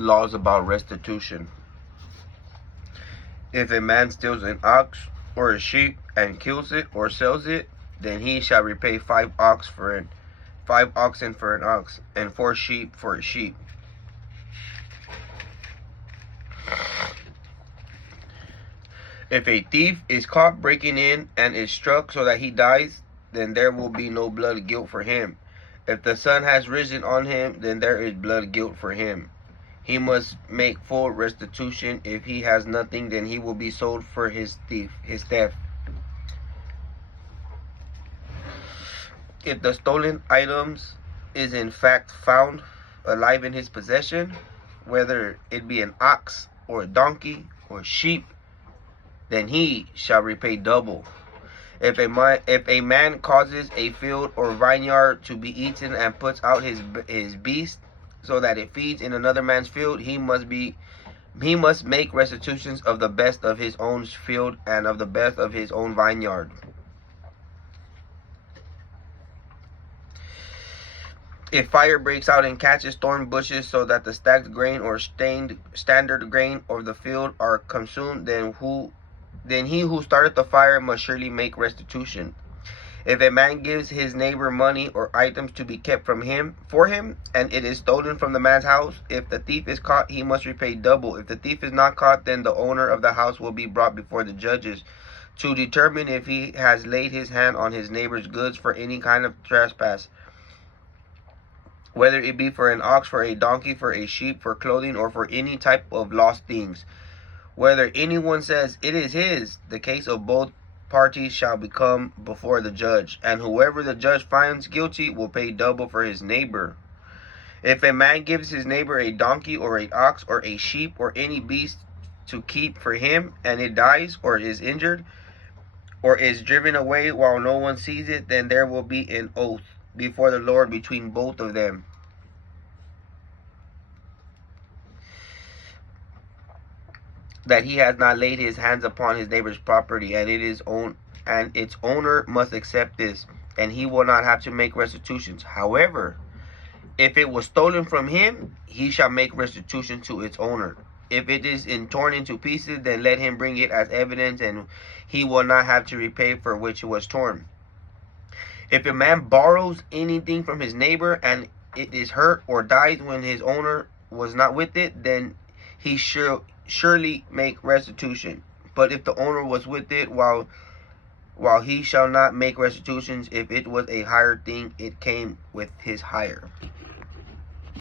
Laws about restitution. If a man steals an ox or a sheep and kills it or sells it, then he shall repay 5 oxen for an ox, and 4 sheep for a sheep. If a thief is caught breaking in and is struck so that he dies, then there will be no blood guilt for him. If the sun has risen on him, then there is blood guilt for him. He must make full restitution. If he has nothing, then he will be sold for his theft. If the stolen items is in fact found alive in his possession, whether it be an ox or a donkey or a sheep, then he shall repay double. If a man causes a field or vineyard to be eaten and puts out his beast so that it feeds in another man's field, he must make restitutions of the best of his own field and of the best of his own vineyard. If fire breaks out and catches thorn bushes so that the stacked grain or standard grain of the field are consumed, then he who started the fire must surely make restitution. If a man gives his neighbor money or items to be kept for him, and it is stolen from the man's house, if the thief is caught, he must repay double. If the thief is not caught, then the owner of the house will be brought before the judges to determine if he has laid his hand on his neighbor's goods for any kind of trespass, whether it be for an ox, for a donkey, for a sheep, for clothing, or for any type of lost things. Whether anyone says it is his, the case of both parties shall become before the judge, and whoever the judge finds guilty will pay double for his neighbor. If a man gives his neighbor a donkey or an ox or a sheep or any beast to keep for him, and it dies or is injured or is driven away while no one sees it, then there will be an oath before the Lord between both of them. That he has not laid his hands upon his neighbor's property, and its owner must accept this, and he will not have to make restitutions. However, if it was stolen from him, he shall make restitution to its owner. If it is torn into pieces, then let him bring it as evidence, and he will not have to repay for which it was torn. If a man borrows anything from his neighbor and it is hurt or dies when his owner was not with it, then he shall surely make restitution. But if the owner was with it, while he shall not make restitutions, if it was a hired thing, it came with his hire.